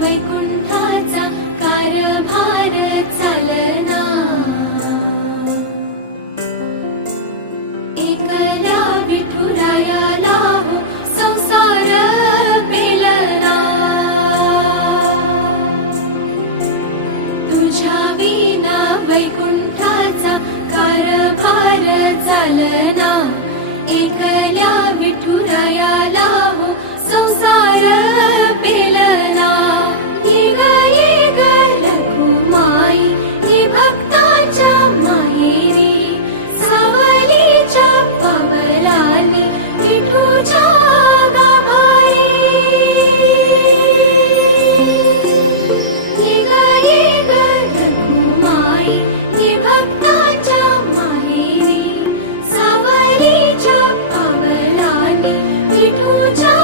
वैकुंठाचा कारभार चालना, एकल्या विठुरायाला हो संसार पेलना, तुझ्या विना वैकुंठाचा कारभार चालना, एकल्या विठुरायाला हो संसार पेलना। ये ग रखुमाई ये भक्ताच्या माहेरी, सावलीच्या पवलानी विठूच्या गाभारी। ये ग रखुमाई ये भक्ताच्या माहेरी, सावलीच्या पवलानी विठूच्या